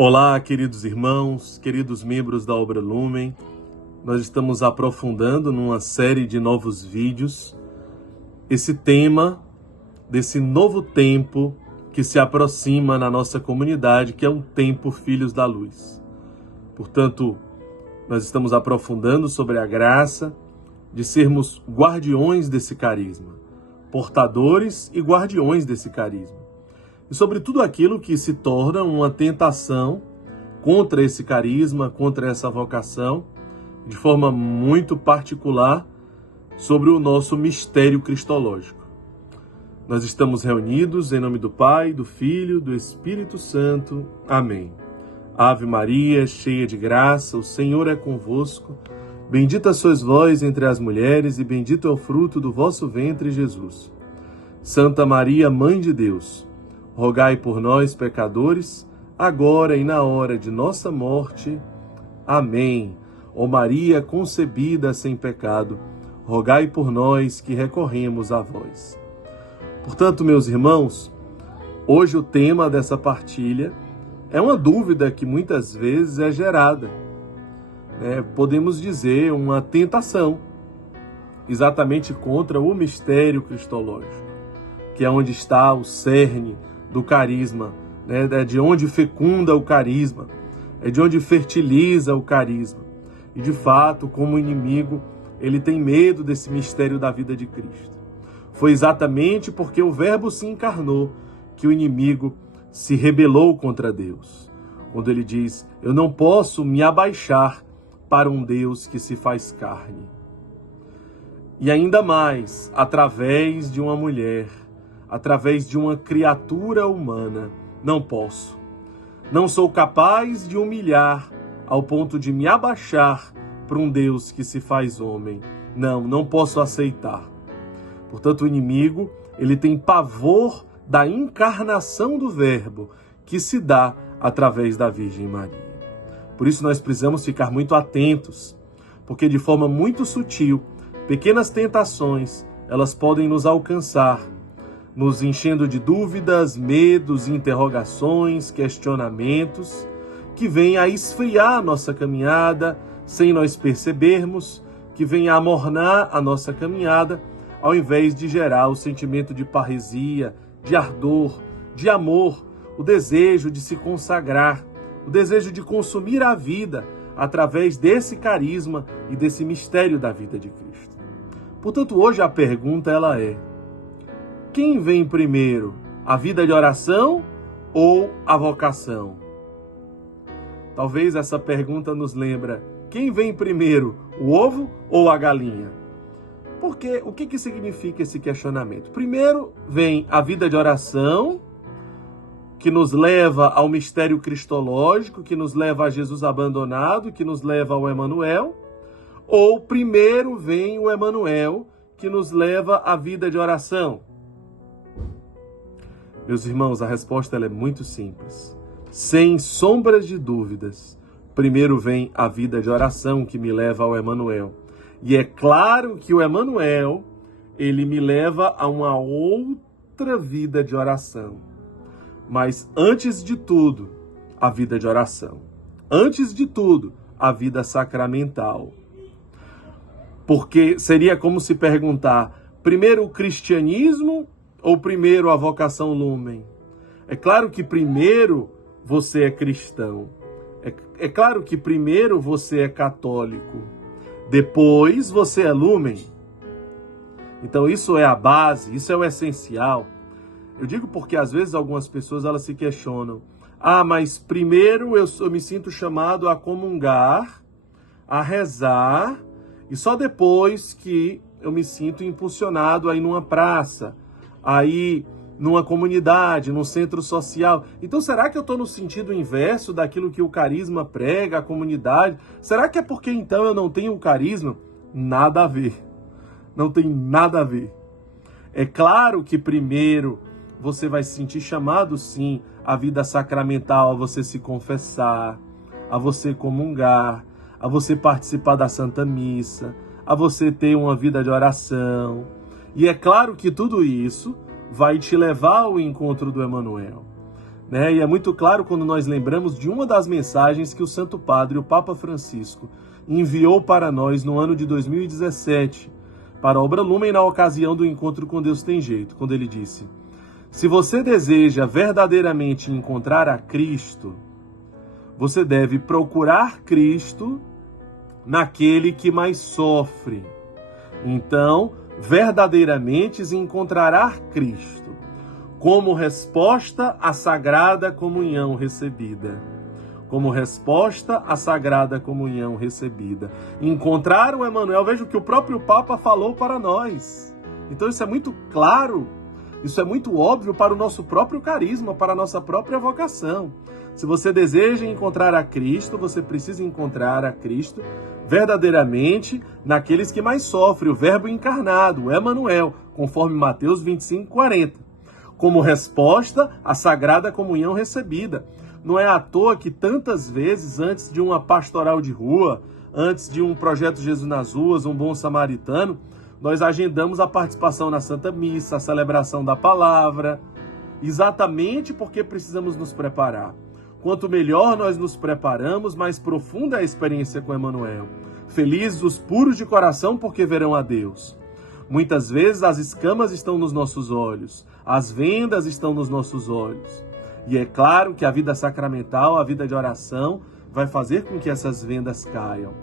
Olá, queridos irmãos, queridos membros da Obra Lumen. Nós estamos aprofundando numa série de novos vídeos esse tema desse novo tempo que se aproxima na nossa comunidade, que é um tempo Filhos da Luz. Portanto, nós estamos aprofundando sobre a graça de sermos guardiões desse carisma, portadores e guardiões desse carisma. E sobre tudo aquilo que se torna uma tentação contra esse carisma, contra essa vocação, de forma muito particular, sobre o nosso mistério cristológico. Nós estamos reunidos em nome do Pai, do Filho, do Espírito Santo. Amém. Ave Maria, cheia de graça, o Senhor é convosco. Bendita sois vós entre as mulheres e bendito é o fruto do vosso ventre, Jesus. Santa Maria, Mãe de Deus, rogai por nós, pecadores, agora e na hora de nossa morte. Amém. Ó Maria concebida sem pecado, rogai por nós que recorremos a vós. Portanto, meus irmãos, hoje o tema dessa partilha é uma dúvida que muitas vezes é gerada. Podemos dizer uma tentação, exatamente contra o mistério cristológico, que é onde está o cerne do carisma, é de onde fecunda o carisma, é de onde fertiliza o carisma. E de fato, como inimigo, ele tem medo desse mistério da vida de Cristo. Foi exatamente porque o Verbo se encarnou que o inimigo se rebelou contra Deus. Quando ele diz, eu não posso me abaixar para um Deus que se faz carne. E ainda mais, através de uma mulher, através de uma criatura humana, não posso. Não sou capaz de humilhar ao ponto de me abaixar para um Deus que se faz homem. Não posso aceitar. Portanto, o inimigo, ele tem pavor da encarnação do Verbo que se dá através da Virgem Maria. Por isso nós precisamos ficar muito atentos, porque de forma muito sutil, pequenas tentações, elas podem nos alcançar, nos enchendo de dúvidas, medos, interrogações, questionamentos, que vêm a esfriar a nossa caminhada sem nós percebermos, que vêm a amornar a nossa caminhada, ao invés de gerar o sentimento de parresia, de ardor, de amor, o desejo de se consagrar, o desejo de consumir a vida através desse carisma e desse mistério da vida de Cristo. Portanto, hoje a pergunta ela é: quem vem primeiro, a vida de oração ou a vocação? Talvez essa pergunta nos lembra, quem vem primeiro, o ovo ou a galinha? Porque o que significa esse questionamento? Primeiro vem a vida de oração, que nos leva ao mistério cristológico, que nos leva a Jesus abandonado, que nos leva ao Emanuel, ou primeiro vem o Emanuel, que nos leva à vida de oração? Meus irmãos, a resposta ela é muito simples. Sem sombras de dúvidas, primeiro vem a vida de oração que me leva ao Emanuel. E é claro que o Emanuel, ele me leva a uma outra vida de oração. Mas antes de tudo, a vida de oração. Antes de tudo, a vida sacramental. Porque seria como se perguntar, primeiro o cristianismo ou primeiro a vocação Lumen? É claro que primeiro você é cristão. É claro que primeiro você é católico. Depois você é Lumen. Então isso é a base, isso é o essencial. Eu digo porque às vezes algumas pessoas elas se questionam. Mas primeiro eu me sinto chamado a comungar, a rezar, e só depois que eu me sinto impulsionado a ir numa praça, a ir numa comunidade, num centro social. Então será que eu estou no sentido inverso daquilo que o carisma prega, a comunidade? Será que é porque então eu não tenho o carisma? Nada a ver. Não tem nada a ver. É claro que primeiro você vai se sentir chamado, sim, à vida sacramental, a você se confessar, a você comungar, a você participar da Santa Missa, a você ter uma vida de oração. E é claro que tudo isso vai te levar ao encontro do Emanuel. né? E é muito claro quando nós lembramos de uma das mensagens que o Santo Padre, o Papa Francisco, enviou para nós no ano de 2017, para a Obra Lumen, na ocasião do Encontro com Deus Tem Jeito, quando ele disse: se você deseja verdadeiramente encontrar a Cristo, você deve procurar Cristo naquele que mais sofre. Então, verdadeiramente encontrará Cristo como resposta à sagrada comunhão recebida. Como resposta à sagrada comunhão recebida. Encontrar o Emmanuel, veja o que o próprio Papa falou para nós. Então isso é muito claro, isso é muito óbvio para o nosso próprio carisma, para a nossa própria vocação. Se você deseja encontrar a Cristo, você precisa encontrar a Cristo verdadeiramente naqueles que mais sofrem, o Verbo encarnado, o Emmanuel, conforme Mateus 25:40, como resposta à sagrada comunhão recebida. Não é à toa que tantas vezes, antes de uma pastoral de rua, antes de um projeto Jesus nas Ruas, um bom samaritano, nós agendamos a participação na Santa Missa, a celebração da palavra, exatamente porque precisamos nos preparar. Quanto melhor nós nos preparamos, mais profunda é a experiência com Emmanuel. Felizes os puros de coração, porque verão a Deus. Muitas vezes as escamas estão nos nossos olhos, as vendas estão nos nossos olhos. E é claro que a vida sacramental, a vida de oração, vai fazer com que essas vendas caiam.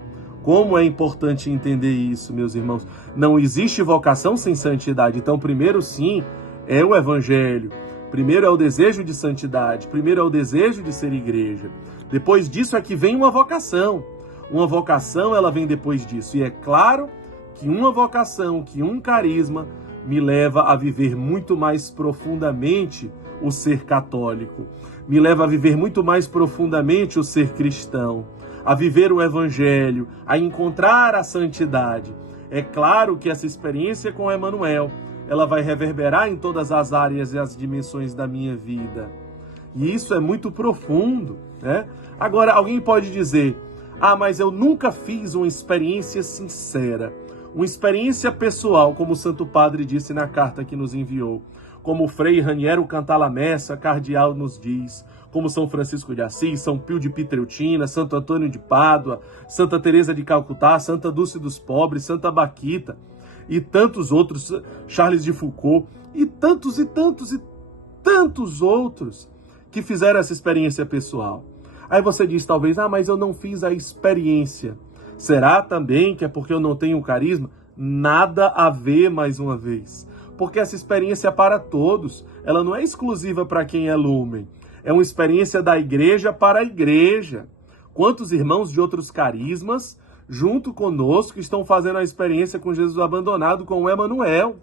Como é importante entender isso, meus irmãos. Não existe vocação sem santidade. Então, primeiro sim, é o Evangelho. Primeiro é o desejo de santidade. Primeiro é o desejo de ser igreja. Depois disso é que vem uma vocação. Uma vocação, ela vem depois disso. E é claro que uma vocação, que um carisma, me leva a viver muito mais profundamente o ser católico. Me leva a viver muito mais profundamente o ser cristão. A viver o Evangelho, a encontrar a santidade. É claro que essa experiência com Emmanuel, ela vai reverberar em todas as áreas e as dimensões da minha vida. E isso é muito profundo, né? Agora, alguém pode dizer: mas eu nunca fiz uma experiência sincera, uma experiência pessoal, como o Santo Padre disse na carta que nos enviou. Como o Frei Raniero Cantalamessa, cardeal, nos diz, como São Francisco de Assis, São Pio de Pietrelcina, Santo Antônio de Pádua, Santa Teresa de Calcutá, Santa Dulce dos Pobres, Santa Baquita e tantos outros, Charles de Foucault e tantos outros que fizeram essa experiência pessoal. Aí você diz talvez: mas eu não fiz a experiência. Será também que é porque eu não tenho carisma? Nada a ver, mais uma vez. Porque essa experiência é para todos, ela não é exclusiva para quem é lumen, é uma experiência da igreja para a igreja. Quantos irmãos de outros carismas, junto conosco, estão fazendo a experiência com Jesus abandonado, com o Emmanuel?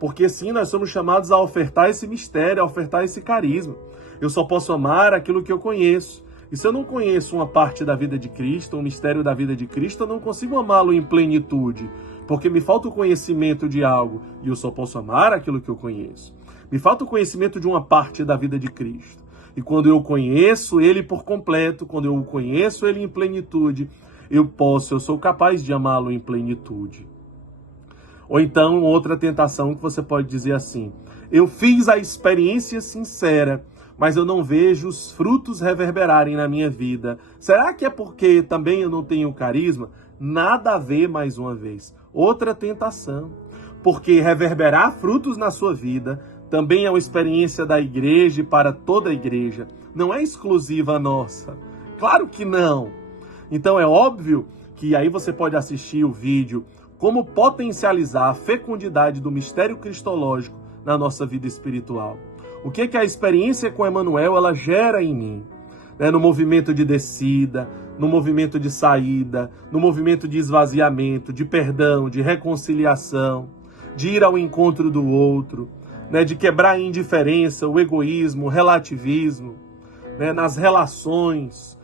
Porque sim, nós somos chamados a ofertar esse mistério, a ofertar esse carisma. Eu só posso amar aquilo que eu conheço. E se eu não conheço uma parte da vida de Cristo, um mistério da vida de Cristo, eu não consigo amá-lo em plenitude. Porque me falta o conhecimento de algo e eu só posso amar aquilo que eu conheço. Me falta o conhecimento de uma parte da vida de Cristo. E quando eu conheço Ele por completo, quando eu conheço Ele em plenitude, eu sou capaz de amá-lo em plenitude. Ou então, outra tentação que você pode dizer assim: eu fiz a experiência sincera, mas eu não vejo os frutos reverberarem na minha vida. Será que é porque também eu não tenho carisma? Nada a ver, mais uma vez. Outra tentação. Porque reverberar frutos na sua vida também é uma experiência da igreja e para toda a igreja. Não é exclusiva nossa. Claro que não. Então é óbvio que aí você pode assistir o vídeo Como Potencializar a Fecundidade do Mistério Cristológico na nossa vida espiritual. O que a experiência com Emmanuel ela gera em mim? No movimento de descida, no movimento de saída, no movimento de esvaziamento, de perdão, de reconciliação, de ir ao encontro do outro, de quebrar a indiferença, o egoísmo, o relativismo, nas relações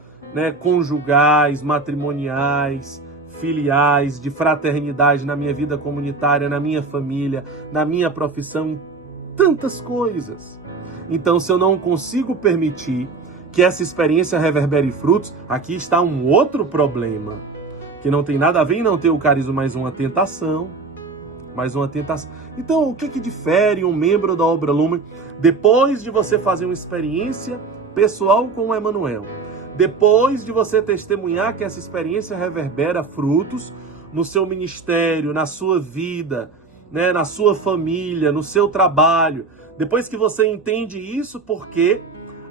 conjugais, matrimoniais, filiais, de fraternidade na minha vida comunitária, na minha família, na minha profissão, em tantas coisas. Então, se eu não consigo permitir que essa experiência reverbere frutos, aqui está um outro problema, que não tem nada a ver em não ter o carisma, mas uma tentação. mais uma tentação. Então, o que difere um membro da Obra Lumen depois de você fazer uma experiência pessoal com o Emmanuel? Depois de você testemunhar que essa experiência reverbera frutos no seu ministério, na sua vida, né, na sua família, no seu trabalho. Depois que você entende isso, porque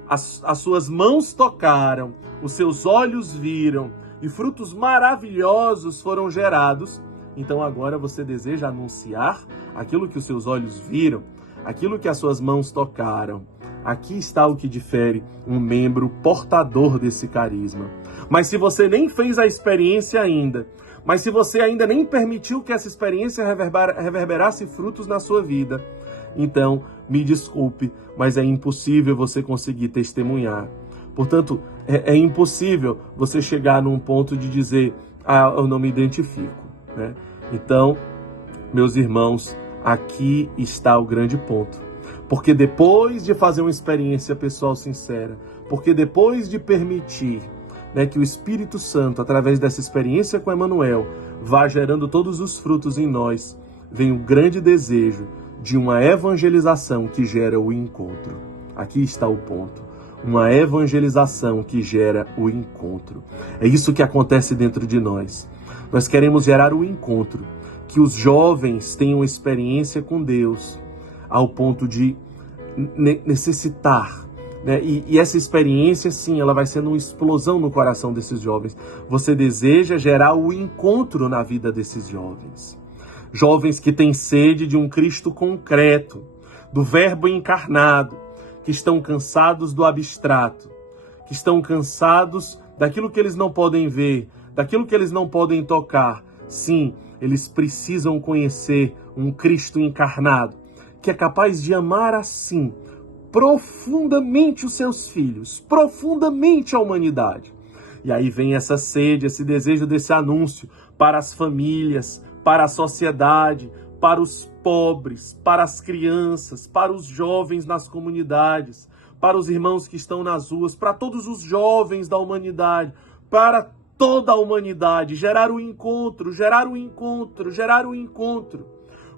as suas mãos tocaram, os seus olhos viram e frutos maravilhosos foram gerados, então agora você deseja anunciar aquilo que os seus olhos viram, aquilo que as suas mãos tocaram. Aqui está o que difere um membro portador desse carisma. Mas se você nem fez a experiência ainda, mas se você ainda nem permitiu que essa experiência reverberasse frutos na sua vida, então, me desculpe, mas é impossível você conseguir testemunhar. Portanto, é impossível você chegar num ponto de dizer, eu não me identifico, né? Então, meus irmãos, aqui está o grande ponto. Porque depois de fazer uma experiência pessoal sincera, porque depois de permitir, né, que o Espírito Santo, através dessa experiência com Emmanuel, vá gerando todos os frutos em nós, vem o grande desejo de uma evangelização que gera o encontro. Aqui está o ponto. Uma evangelização que gera o encontro. É isso que acontece dentro de nós. Nós queremos gerar o encontro, que os jovens tenham experiência com Deus, ao ponto de necessitar, né? E essa experiência, sim, ela vai sendo uma explosão no coração desses jovens. Você deseja gerar o encontro na vida desses jovens. Jovens que têm sede de um Cristo concreto, do Verbo encarnado, que estão cansados do abstrato, que estão cansados daquilo que eles não podem ver, daquilo que eles não podem tocar. Sim, eles precisam conhecer um Cristo encarnado, que é capaz de amar assim profundamente os seus filhos, profundamente a humanidade. E aí vem essa sede, esse desejo desse anúncio para as famílias, para a sociedade, para os pobres, para as crianças, para os jovens nas comunidades, para os irmãos que estão nas ruas, para todos os jovens da humanidade, para toda a humanidade, gerar o encontro, gerar o encontro, gerar o encontro.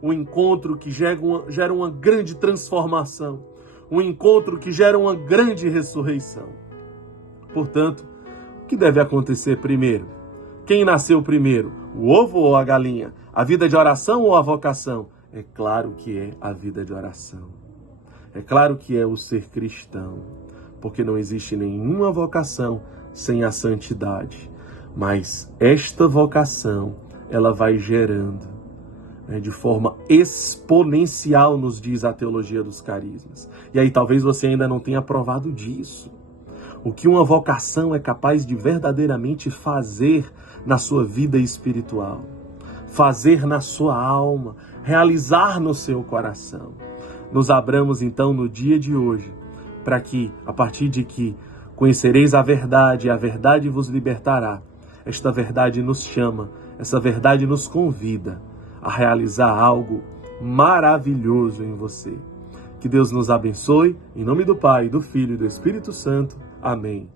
Um encontro que gera uma grande transformação, um encontro que gera uma grande ressurreição. Portanto, o que deve acontecer primeiro? Quem nasceu primeiro, o ovo ou a galinha? A vida de oração ou a vocação? É claro que é a vida de oração. É claro que é o ser cristão, porque não existe nenhuma vocação sem a santidade. Mas esta vocação, ela vai gerando, de forma exponencial, nos diz a teologia dos carismas. E aí talvez você ainda não tenha provado disso. O que uma vocação é capaz de verdadeiramente fazer na sua vida espiritual, fazer na sua alma, realizar no seu coração. Nos abramos então no dia de hoje, para que, a partir de que conhecereis a verdade e a verdade vos libertará, esta verdade nos chama, essa verdade nos convida a realizar algo maravilhoso em você. Que Deus nos abençoe, em nome do Pai, do Filho e do Espírito Santo. Amém.